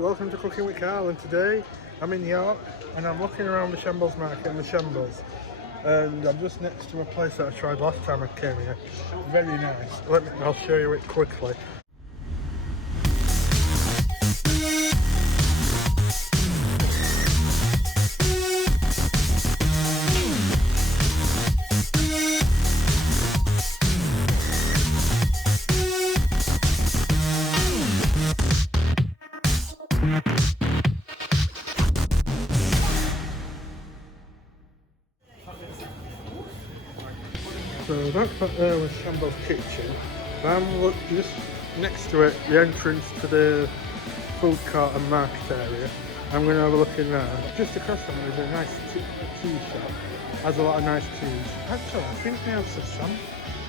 welcome to Cooking with Carl, and today I'm in York and I'm looking around the Shambles market in the Shambles, and I'm just next to a place that I tried last time I came here. Very nice. I'll show you it quickly. So that there was Shambles Kitchen. I'm just next to it, the entrance to the food court and market area. I'm going to have a look in there. Just across from there is a nice tea shop. Has a lot of nice teas. Actually, I think they have some samples.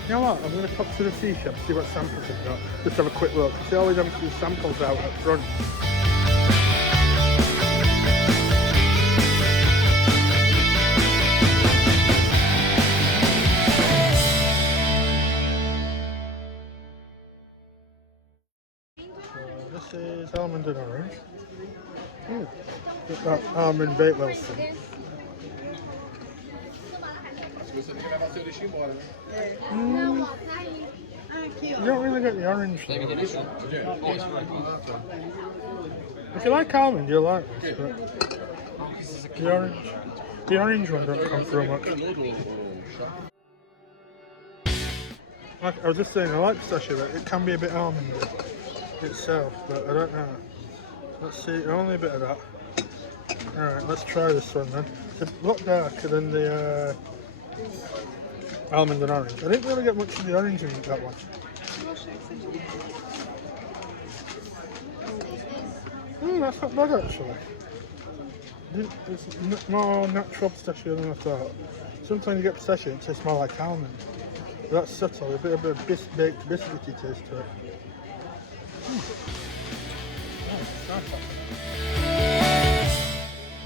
You know what? I'm going to pop to the tea shop, see what samples they've got. Just have a quick look. They always have a few samples out at front. This is almond and orange. Got that almond baked Wilson. You don't really get the orange though. If you like almond, you'll like this, but the orange one don't come through much. Like I was just saying, I like pistachio, but it can be a bit almondy itself, but I don't know. Let's see, only a bit of that. Alright, let's try this one then. It's a lot darker than the almond and orange. I didn't really get much of the orange in that one. That's not bad actually. It's more natural pistachio than I thought. Sometimes you get pistachio and it tastes more like almond. But that's subtle, a bit of a baked biscuity taste to it.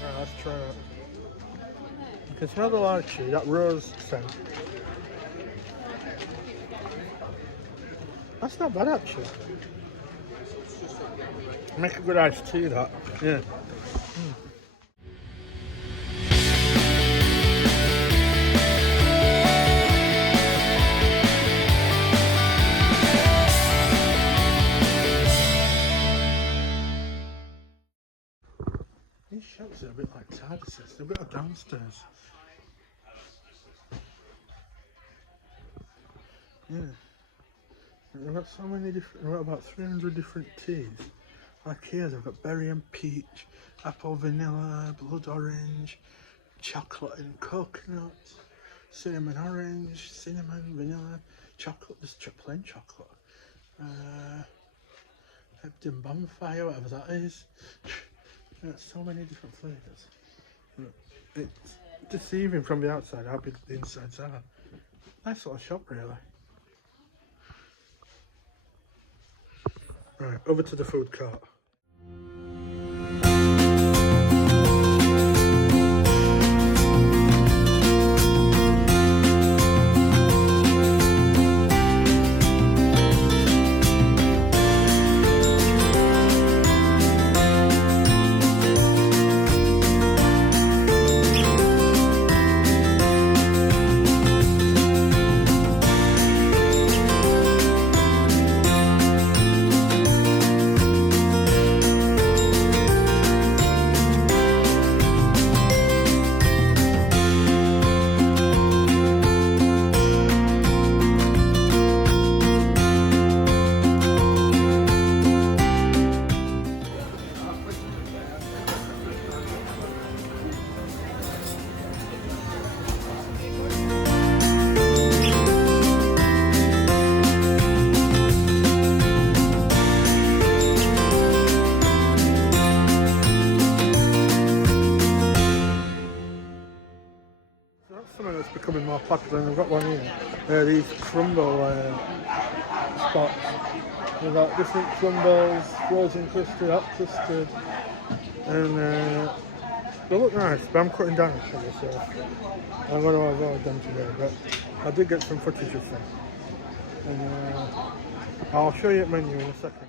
Right, let's try that. You can smell the lychee, that rose scent. That's not bad actually. Make a good iced tea, that. Yeah. These shops are a bit like TARDISes, they've got a downstairs. Yeah. They've got so many different, they've got about 300 different teas. Like here they've got berry and peach, apple vanilla, blood orange, chocolate and coconut, cinnamon orange, cinnamon, vanilla, chocolate, just plain chocolate. Epsom bonfire, whatever that is. There's so many different flavours. It's deceiving from the outside how big the insides are. Nice little shop really. Right, over to the food court. Something that's becoming more popular, and I've got one here. These crumble spots. We've got different crumbles, frozen custard, hot custard, and they look nice, but I'm cutting down sugar, so I'm going to avoid them today, but I did get some footage of them. And I'll show you the menu in a second.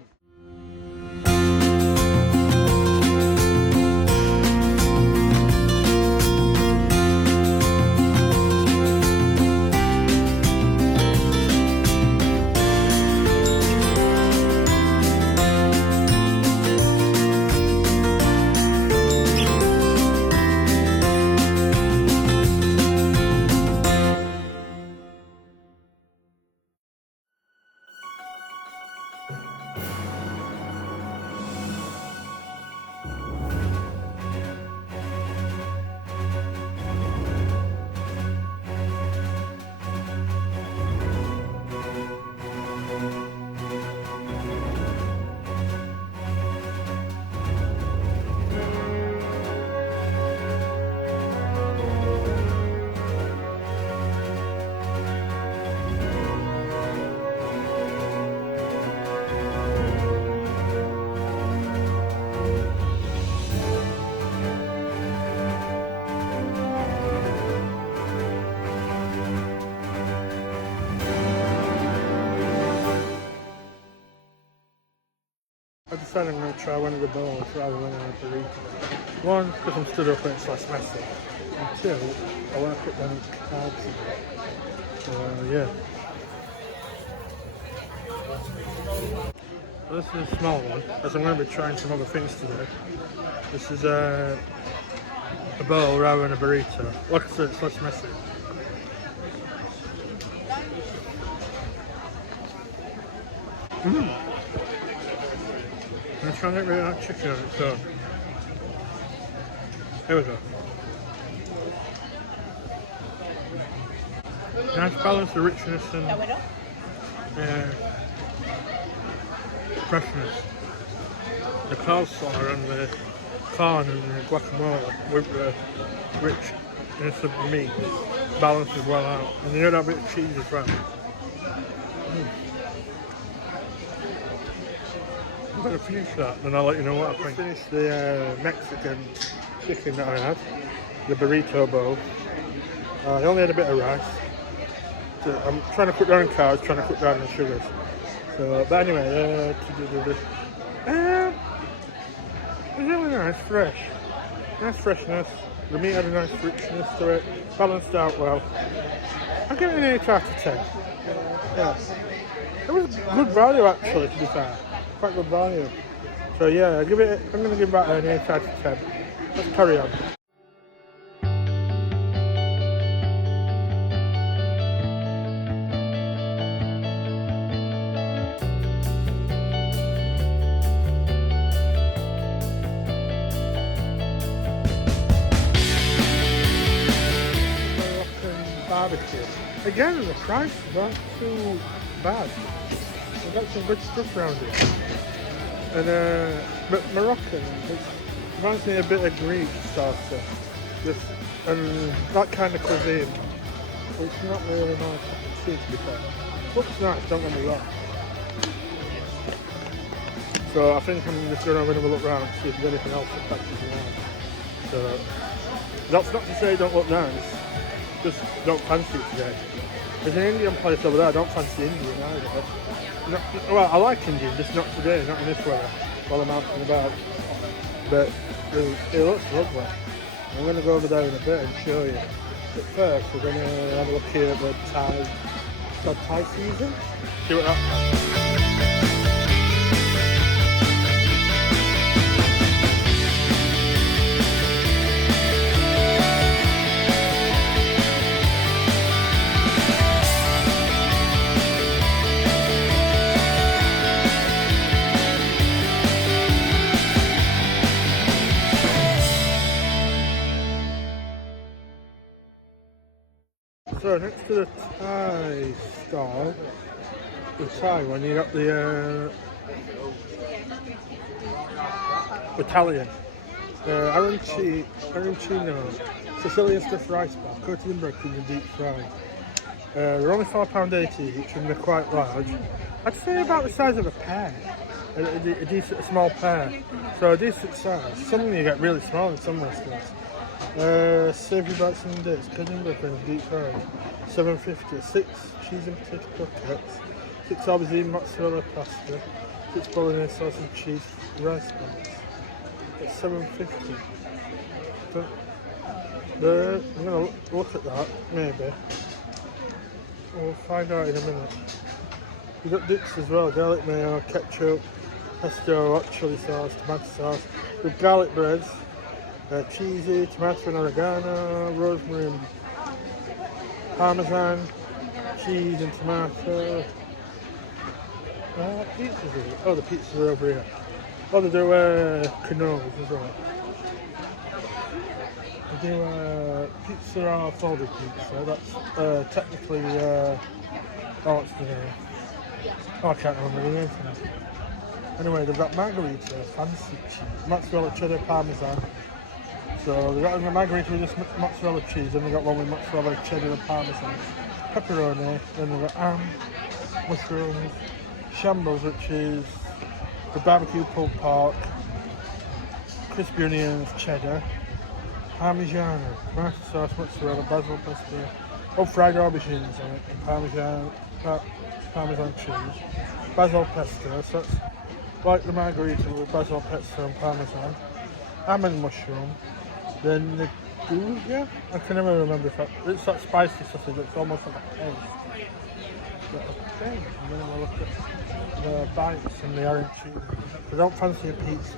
decided I'm going to try one of the bowls rather than a burrito. One, because I'm stood up and it's less messy. And two, I want to put down carbs in it. So yeah. This is a small one, as I'm going to be trying some other things today. This is a bowl rather than a burrito. Like I said, it's less messy. I'm going to try and get rid of that chicken on its own. Here we go. Nice balance of richness and freshness. The coleslaw and the corn and the guacamole with the richness of the meat balances well out. And you get that bit of cheese as well. I'm going to finish that, then I'll let you know what I think. Finished the Mexican chicken that I had, the burrito bowl. I only had a bit of rice. So I'm trying to cut down carbs, trying to cut down the sugars. So, but anyway, it's really nice, fresh. Nice freshness. The meat had a nice richness to it, balanced out well. I give it an 8 out of 10. Yeah. It was good value actually, to be fair. Quite good value. So yeah, I'm going to give that an 8 out of 10. Let's carry on. Barbecue. Again, the prices aren't too bad. We've got some good stuff around here. And but Moroccan, it reminds me a bit of Greek salsa. And that kind of cuisine. It's not really my cup of tea, to be fair. Looks nice, don't get me wrong. So I think I'm just going to have another look around and see if there's anything else that catches me out. So that's not to say it don't look nice. Just don't fancy it today. There's an Indian place over there, I don't fancy Indian either. Well, I like Indian, just not today, not in this weather, while I'm out and about. But it looks lovely. I'm going to go over there in a bit and show you. But first, we're going to have a look here at the Thai season. See what that's like. So next to the Thai stall, the Thai one, you got the Italian, arancino, Sicilian stuffed rice ball, coated in breadcrumbs and deep fried. They're only £4.80 each and they're quite large. I'd say about the size of a pear, a decent small pear. So a decent size. Some of you get really small in some restaurants. Savoury bites and dates, cousin breadcrumbs, deep fried, $7.50. 6 cheese and potato croquettes, 6 aubergine mozzarella pasta, 6 bolognese sauce and cheese rice balls. It's $7.50. I'm going to look at that, maybe. We'll find out in a minute. We've got dips as well, garlic mayo, ketchup, pesto, hot chili sauce, tomato sauce. With garlic breads. Cheesy, tomato and oregano, rosemary and parmesan, cheese and tomato. Pizzas here. Oh, the pizzas are over here. Oh, they do cannolis as well. They do pizza or folded pizza. That's technically, what's the name? Oh, I can't remember the name for that. Anyway, they've got margarita, fancy cheese, mozzarella cheddar parmesan. So they've got a margarita with just mozzarella cheese, and they've got one with mozzarella cheddar and parmesan. Pepperoni, then they've got ham, mushrooms, shambles, which is the barbecue pulled pork, crispy onions, cheddar, parmigiano, tomato sauce, mozzarella, basil pesto, fried aubergines on it, parmesan cheese, basil pesto, so that's like the margarita with basil, pesto and parmesan, ham and mushroom, then the gouda, I can never remember if it's that spicy sausage, it's almost like a paste. But okay, and then we'll look at the bites and the orange cheese. I don't fancy a pizza.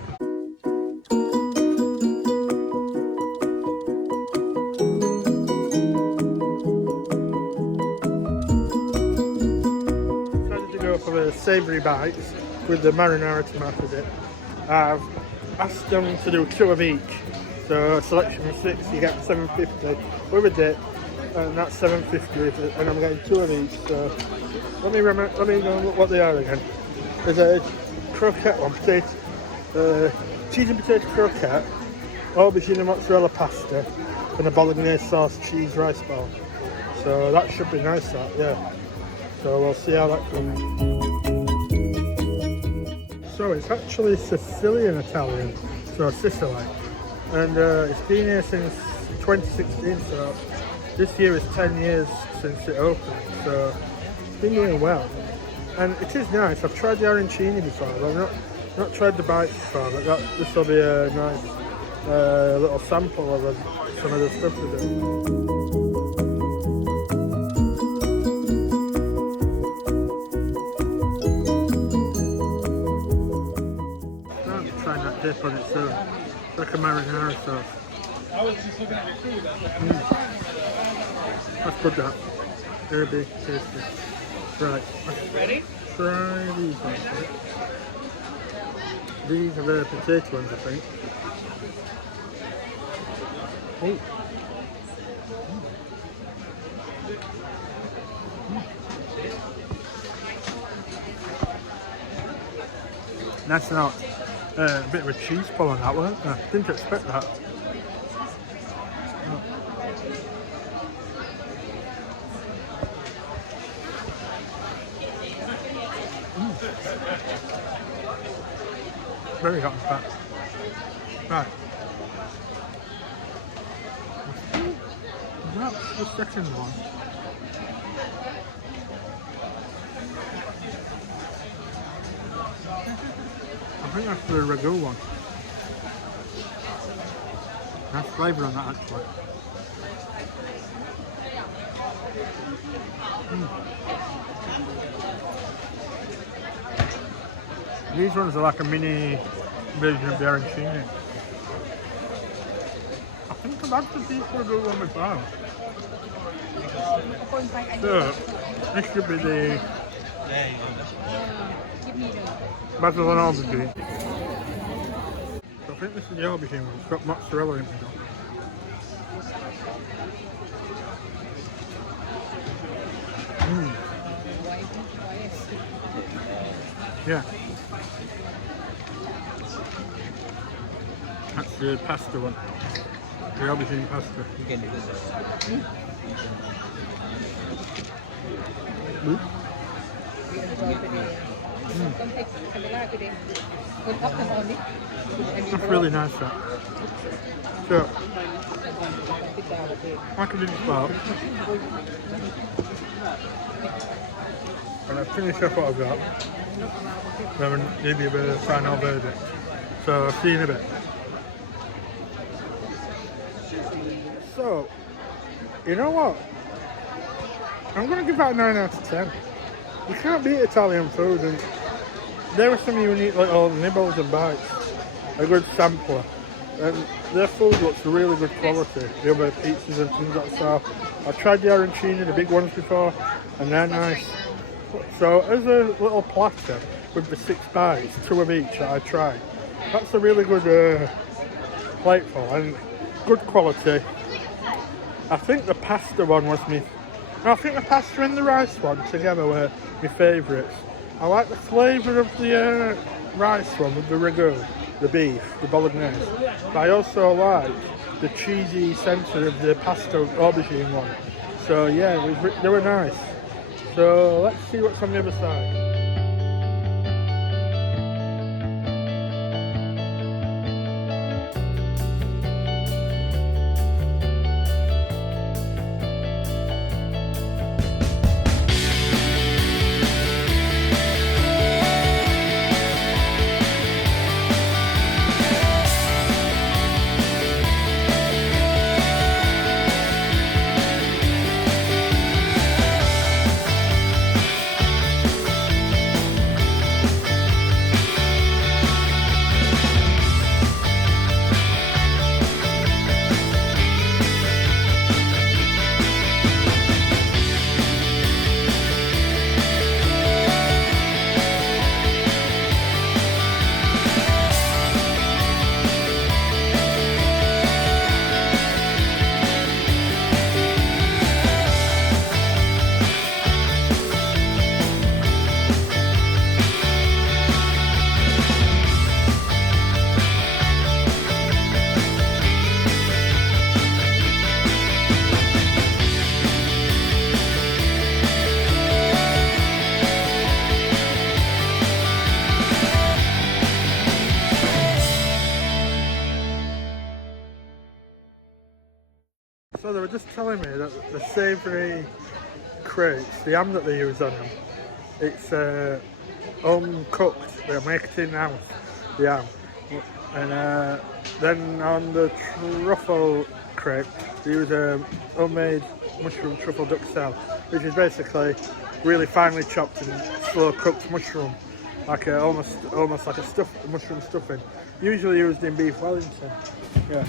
Decided to go for the savoury bites with the marinara tomato dip. I've asked them to do 2 of each, so a selection of 6, you get $7.50 with a dip, and that's $7.50, and I'm getting 2 of each. So let me know what they are again. There's a croquette one, cheese and potato croquette, aubergine and mozzarella pasta, and a bolognese sauce cheese rice ball. So that should be nice, that, yeah. So we'll see how that goes. So it's actually Sicilian Italian, so Sicily, and it's been here since 2016, so this year is 10 years since it opened, so it's been doing well. And it is nice. I've tried the arancini before, but I've not tried the bites before, but this will be a nice little sample of some of the stuff to do. Trying that dip on its own. It's like a marinara sauce. I was just looking at your food. That's good, that. Herby, tasty. Right. Ready? Try these ones. These are the potato ones, I think. Oh. That's not. A bit of a cheese ball on that one. I didn't expect that. Oh. Very hot and fat. Right. That's the second one. I think that's the ragu one. Nice flavour on that, actually. These ones are like a mini version of the arancini. I think I've had the beef ragu one before. So, this should be the basil and aubergine. So I think this is the aubergine one. It's got mozzarella in it. Yeah. That's the pasta one. The aubergine pasta. You can do this. That's really nice, that. So, like I did before, when I finish off what I've got, then maybe a bit of final verdict. So I'll see you in a bit. So, you know what? I'm going to give that a 9 out of 10. You can't beat Italian food, and there are some unique little nibbles and bites. A good sampler. And their food looks really good quality. The other pizzas and things like that. I've tried the arancini, the big ones before, and they're nice. So as a little platter with the 6 bites, 2 of each that I tried, that's a really good plateful and good quality. I think the pasta one was I think the pasta and the rice one together were my favourites. I like the flavour of the rice one with the ragu, the beef, the bolognese. But I also like the cheesy centre of the pasta aubergine one. So yeah, they were nice. So let's see what's on the other side. just telling me that the savoury crates, the ham that they use on them, it's uncooked. They make it in house, the ham. And then on the truffle crate, they use a homemade mushroom truffle duck salad, which is basically really finely chopped and slow cooked mushroom, like almost like a mushroom stuffing, usually used in beef Wellington. Yeah.